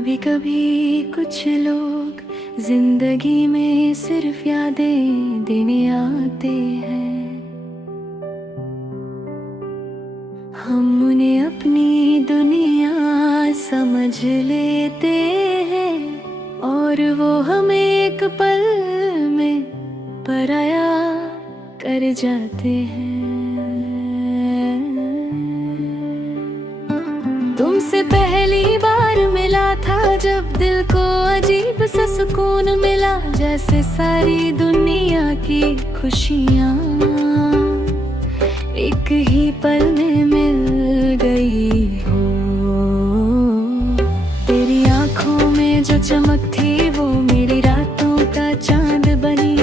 कभी कभी कुछ लोग जिंदगी में सिर्फ यादें देने आते हैं। हम उन्हें अपनी दुनिया समझ लेते हैं और वो हमें एक पल में पराया कर जाते हैं। तुमसे पहली बार मिला था जब दिल को अजीब सा सुकून मिला, जैसे सारी दुनिया की खुशियाँ एक ही पल में मिल गई हो। तेरी आंखों में जो चमक थी वो मेरी रातों का चांद बनी।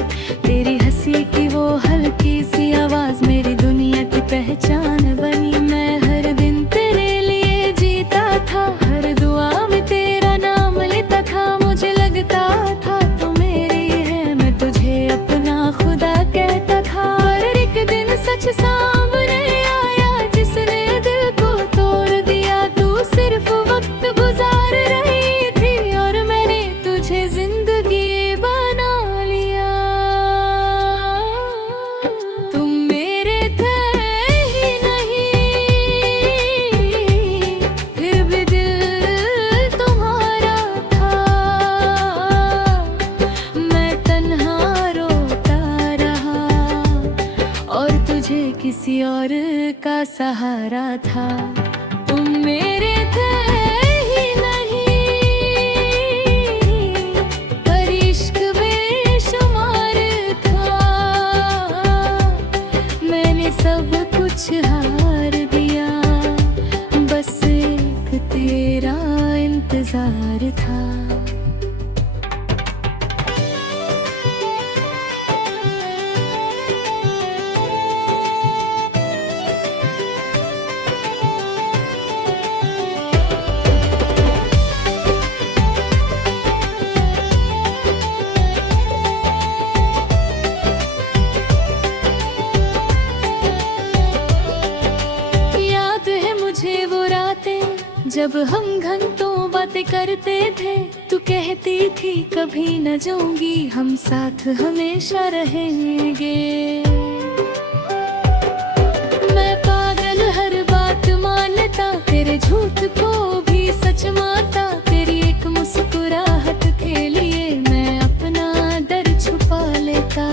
तेरी हंसी की वो हल्की सी आवाज मेरी दुनिया की पहचान बनी। मैं हर दिन तेरे लिए जीता था, हर दुआ में तेरा नाम लेता था। मुझे लगता था तू मेरी है, मैं तुझे अपना खुदा कहता था। और एक दिन सच सामने आया जिसने दिल को तोड़ दिया। तू सिर्फ वक्त गुजार रही थी और मैंने तुझे जिंदगी बना लिया। तुम मेरे थे ही नहीं, फिर भी दिल तुम्हारा था। मैं तन्हा रोता रहा और तुझे किसी और का सहारा था। तुम मेरे थे ही नहीं, पर इश्क बेशुमार था। मैंने सब कुछ हार दिया, बस एक तेरा इंतजार था। जब हम घंटों बातें करते थे, तू कहती थी कभी न जाऊंगी, हम साथ हमेशा रहेंगे। मैं पागल हर बात मानता, तेरे झूठ को भी सच मानता। तेरी एक मुस्कुराहट के लिए मैं अपना डर छुपा लेता।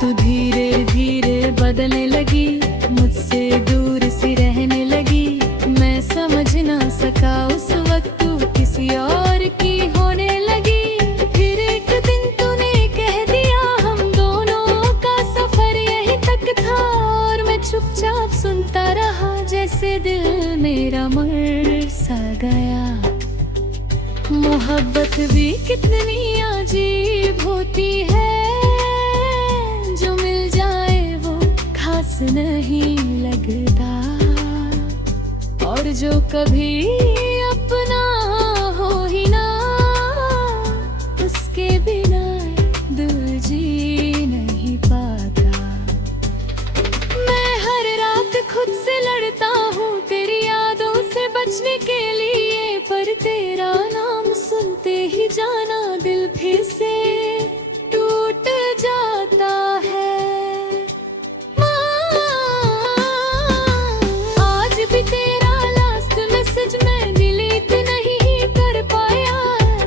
तू धीरे धीरे बदलने लगी, मुझसे दूर सी रहने लगी। मैं समझ ना सका उस वक्त तू किसी और की होने लगी। फिर एक दिन तूने कह दिया हम दोनों का सफर यहीं तक था। और मैं चुपचाप सुनता रहा जैसे दिल मेरा मर सा गया। मोहब्बत भी कितनी अजीब होती है, जो मिल जाए वो खास नहीं लगता। और जो कभी अपना हो ही ना, उसके बिना दिल जी नहीं पाता। मैं हर रात खुद से लड़ता हूँ तेरी यादों से बचने के लिए, पर तेरा नाम सुनते ही जाना दिल फिर से टूट जाता है। मैं डिलीट नहीं कर पाया,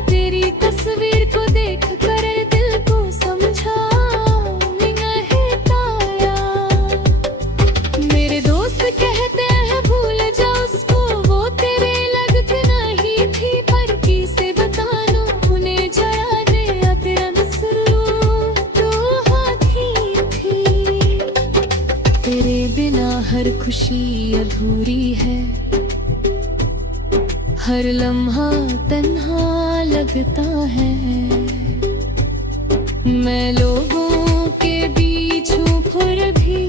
तेरी तस्वीर को देख कर दिल को समझा नहीं पाया। मेरे दोस्त कहते हैं भूल जा उसको, वो तेरे लगती नहीं थी। पर किसे बताऊं उन्हें जरा दिया तेरा नस्ल तो हाथी थी। तेरे बिना हर खुशी अधूरी है, हर लम्हा तन्हा लगता है। मैं लोगों के बीच हूँ फिर भी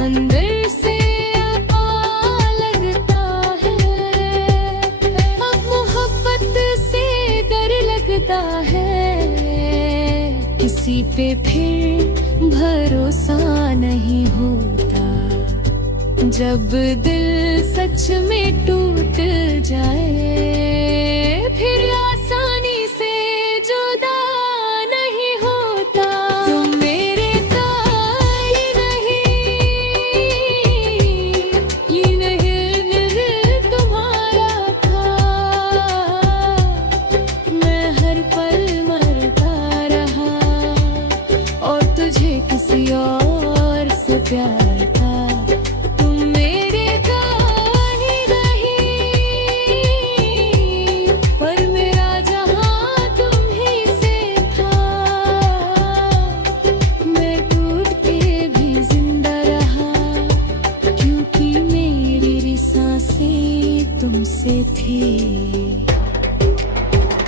अंदर से अपा लगता है। अब मोहब्बत से डर लगता है, किसी पे फिर भरोसा नहीं होता। जब दिल सच में टूट जाए फिर आसानी से जुदा नहीं होता। तुम मेरे था ही नहीं, ये नहीं दिल तुम्हारा था। मैं हर पल मरता रहा और तुझे किसी और से प्यार था। तुमसे थी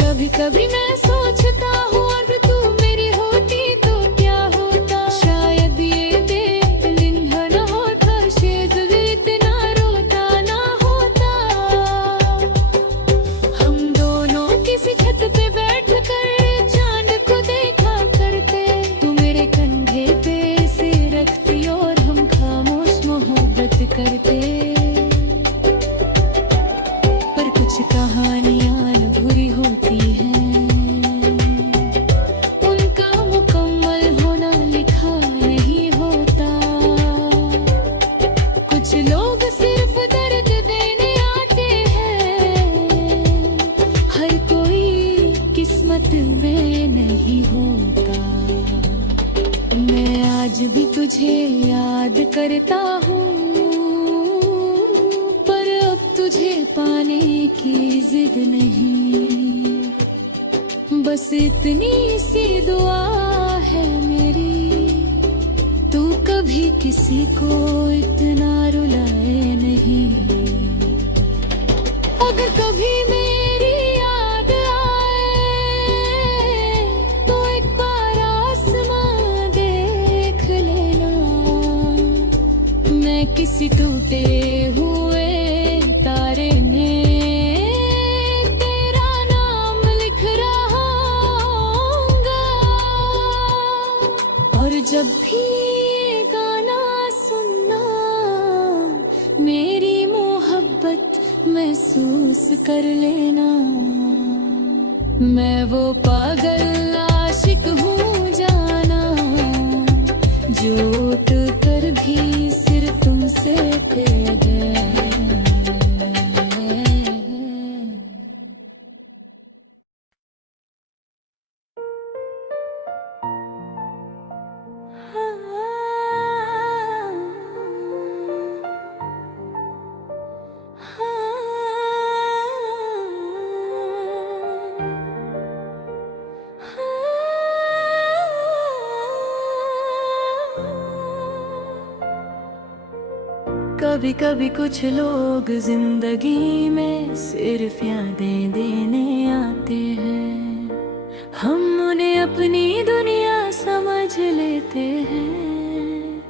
कभी कभी मैं सोचता हूँ अगर तू मेरी होती तो क्या होता। शायद ये दिल इंधा न होता, शायद इतना रोता ना होता। हम दोनों किसी छत पे बैठ कर चांद को देखा करते। तू मेरे कंधे पे सिर रखती और हम खामोश मोहब्बत करते। कहानियां अधूरी होती हैं, उनका मुकम्मल होना लिखा नहीं होता। कुछ लोग सिर्फ दर्द देने आते हैं, हर कोई किस्मत में नहीं होता। मैं आज भी तुझे याद करता हूँ, तुझे पाने की जिद नहीं, बस इतनी सी दुआ है मेरी, तू कभी किसी को इतना रुलाए नहीं। अगर कभी मेरी याद आए तो एक बार आसमां देख लेना। मैं किसी टूटे हुए तारे में तेरा नाम लिख रहा हूँगा। और जब भी ये गाना सुनना मेरी मोहब्बत महसूस कर लेना। मैं वो पागल आशिक हूँ जाना, जो उठ कर भी सिर्फ तुमसे प्यार है। कभी कभी कुछ लोग जिंदगी में सिर्फ यादें देने आते हैं, हम उन्हें अपनी दुनिया समझ लेते हैं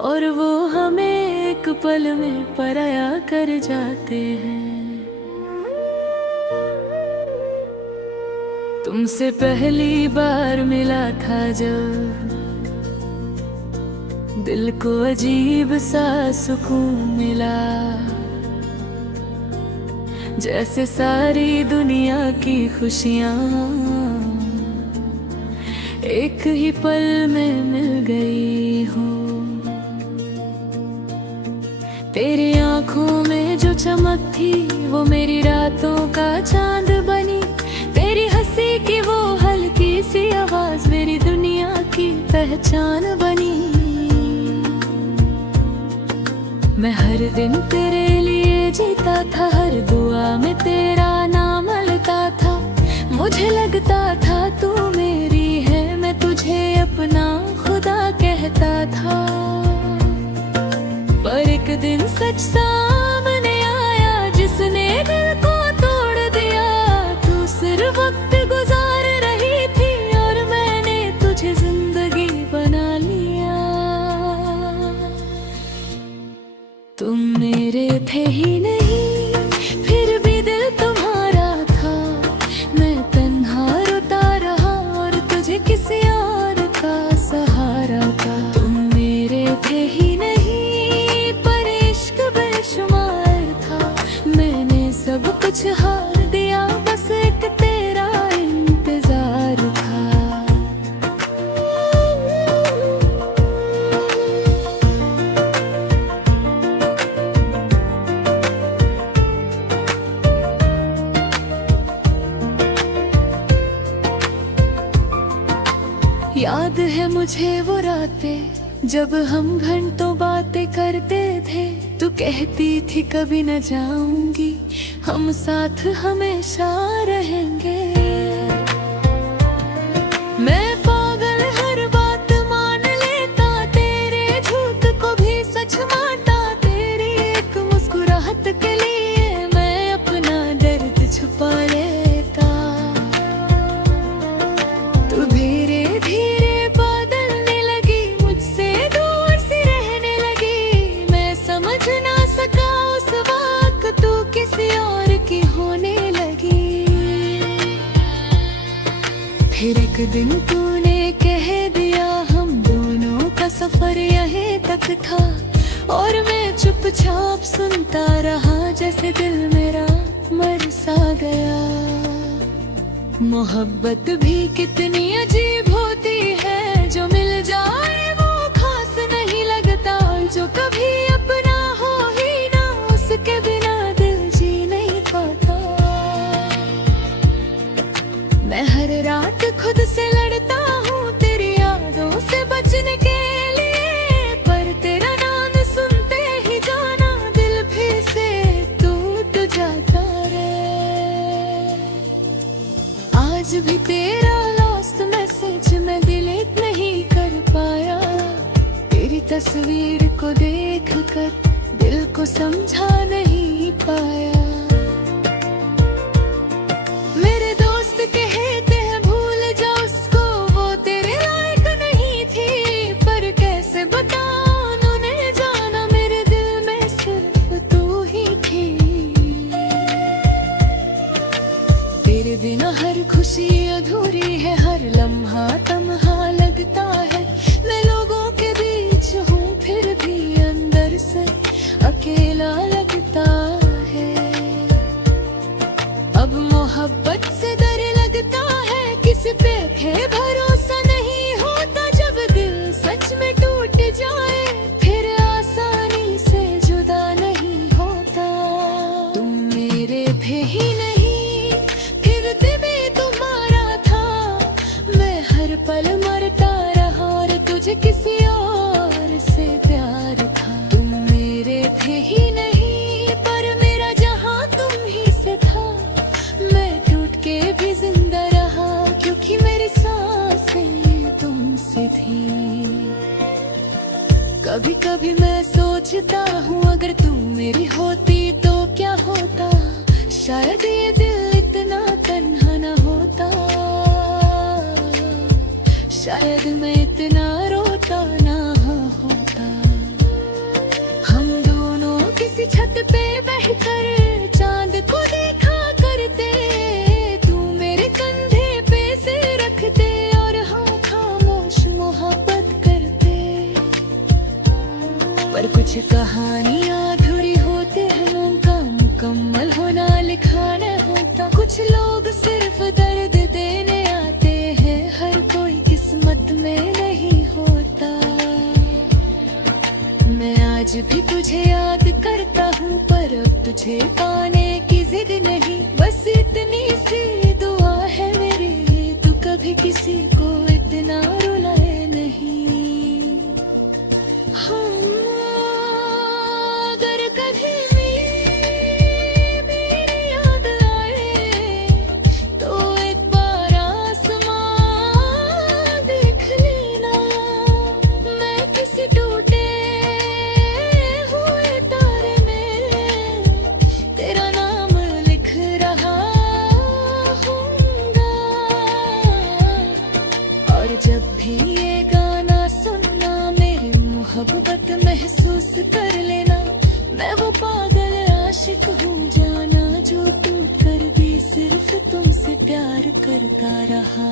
और वो हमें एक पल में पराया कर जाते हैं। तुमसे पहली बार मिला था जब, दिल को अजीब सा सुकून मिला, जैसे सारी दुनिया की खुशियाँ एक ही पल में मिल गई हो। तेरी आँखों में जो चमक थी वो मेरी रातों का चांद बनी। तेरी हंसी की वो हल्की सी आवाज मेरी दुनिया की पहचान बनी। मैं हर दिन तेरे लिए जीता था, हर दुआ में तेरा नाम लिखता था। मुझे लगता था तू मेरी है, मैं तुझे अपना खुदा कहता था। पर एक दिन सच सामने आया जिसने दिल को तोड़ दिया। तू सिर्फ वक्त गुजार रही थी और मैंने तुझे जिंदगी बना लिया। तुम मेरे थे ही नहीं, फिर भी दिल तुम्हारा था। मैं तन्हा रोता रहा और तुझे किसी और का सहारा था। तुम मेरे थे ही नहीं, पर याद है मुझे वो रातें जब हम घंटों बातें करते थे। तू कहती थी कभी न जाऊंगी, हम साथ हमेशा रहेंगे। मैं पागल हर बात मान लेता, तेरे झूठ को भी सच मानता। तेरी एक मुस्कुराहट के लिए मैं अपना दर्द छुपा लेता। तू धीरे धीरे बदलने लगी, मुझसे दूर सी रहने लगी। मैं समझ ना सका उस वक्त तू किसी और की होने लगी। फिर एक दिन तूने कह दिया हम दोनों का सफर यहीं तक था, और मैं चुपचाप सुनता रहा जैसे दिल मेरा मर सा गया। मोहब्बत भी कितनी अजीब होती है, जो मिल जाए वो खास नहीं लगता। जो कभी अपना हो ही ना, उसके बिना दिल जी नहीं पाता। मैं हर रात खुद से लड़ता हूँ तेरी यादों से बचने के लिए, पर तेरा नाम सुनते ही जाना दिल फिर से टूट जाता रे। आज भी तेरा लॉस्ट मैसेज मैं डिलीट नहीं कर पाया। तेरी तस्वीर को देख कर दिल को समझा नहीं पाया। मेरे दोस्त कहते हैं भूल जा उसको, वो तेरे लायक नहीं थी। पर कैसे बताऊं उन्हें, जाना मेरे दिल में सिर्फ तू ही थी। तेरे बिना हर खुशी अधूरी है, हर लम्हा तन्हा लगता है। मैं लोगों के बीच हूँ फिर भी अंदर से अकेला लगता है। अब मोहब्बत से डर लगता है, किसी पे है भरोसा नहीं होता। जब दिल सच में टूट जाए फिर आसानी से जुदा नहीं होता। तुम मेरे थे ही नहीं, फिर भी तुम्हारा था। मैं हर पल मरता रहा और तुझे किसी और से प्यार था। तुम मेरे थे ही नहीं, पर मेरा जहां तुम ही से था। मैं टूट के भी जिंदा रहा, क्योंकि मेरी सांसें तुमसे थी। कभी कभी मैं सोचता हूँ अगर तू मेरी होती तो क्या होता। शायद ये दिल इतना तन्हा न होता, शायद मैं इतना रोता ना होता। हम दोनों किसी छत पे बैठकर चांद को देखा करते। तू मेरे कंधे पे सिर रखते और हम खामोश मोहब्बत करते। पर कुछ कहानियां अधूरी होते हैं, उनका मुकम्मल होना लिखा न होता। कुछ लोग सिर्फ दर्द देने आते हैं, हर कोई किस्मत में नहीं होता। मैं आज भी तुझे याद करता हूँ, पर अब तुझे पाने की जिद नहीं। बस इतनी सी दुआ है मेरी, तू कभी किसी को इतना रुलाए नहीं। हाँ, अगर कभी मेरी याद आए तो एक बार आसमां देख लेना। मैं किसी टूटे हुए तारे में तेरा नाम लिख रहा हूँगा। और जब भी ये गाना सुनना, मेरी मोहब्बत महसूस कर लेना। मैं वो पागल आशिक हूँ जाना, जो टूट कर भी सिर्फ तुमसे प्यार करता रहा।